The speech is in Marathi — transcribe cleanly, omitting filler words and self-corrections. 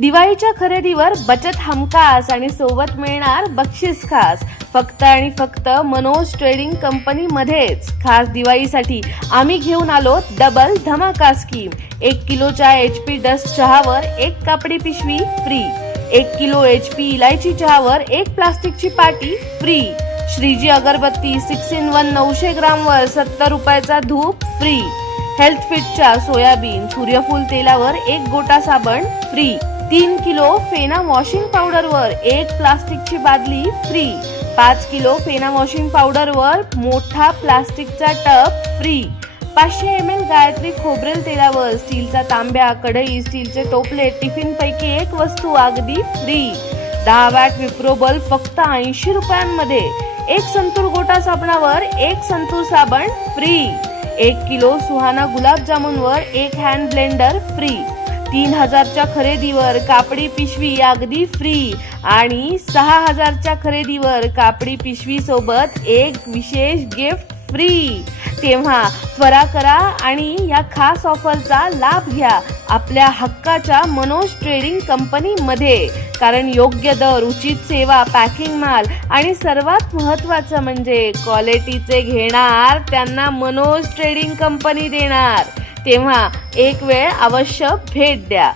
दिवाळीच्या खरेदीवर बचत हमखास आणि सोबत मिळणार बक्षीस खास. फक्त आणि फक्त मनोज ट्रेडिंग कंपनी मध्येच. खास दिवाळीसाठी आम्ही घेऊन आलो डबल धमाका स्कीम. 1 किलोच्या HP डस्ट चहावर 1 कापडी पिशवी फ्री. 1 किलो HP इलायची चहावर 1 प्लास्टिकची पाटी फ्री. श्रीजी अगरबत्ती 6 in 1 900 ग्रामवर 70 रुपयाचा धूप फ्री. हेल्थ फिटच्या सोयाबीन सूर्यफूल तेलावर 1 गोटा साबण फ्री. 3 किलो फेना वॉशिंग पावडरवर 1 प्लास्टिकची बादली फ्री. 5 किलो फेना वॉशिंग पावडरवर मोठा प्लास्टिकचा टब फ्री. 500 ml गायत्री खोबरेल तेलावर स्टीलचा तांब्या, कढई, स्टीलचे टोपले, टिफिन पैकी 1 वस्तू अगदी फ्री. 10 वॅट विप्रो बल्ब फक्त 80 रुपयांमध्ये. 1 संतूर गोटा साबणावर 1 संतूर साबण फ्री. 1 किलो सुहाना गुलाबजामुनवर 1 हँड ब्लेंडर फ्री. 3000च्या खरेदीवर कापडी पिशवी अगदी फ्री आणि 6000च्या खरेदीवर कापडी पिशवी सोबत 1 विशेष गिफ्ट फ्री. तेव्हा त्वरा करा आणि या खास ऑफरचा लाभ घ्या आपल्या हक्काच्या मनोज ट्रेडिंग कंपनी मध्ये. कारण योग्य दर, उचित सेवा, पॅकिंग माल आणि सर्वात महत्त्वाचं म्हणजे क्वालिटीचे घेणार त्यांना मनोज ट्रेडिंग कंपनी देणार. तेव्हा एक वेळ अवश्य भेट द्या.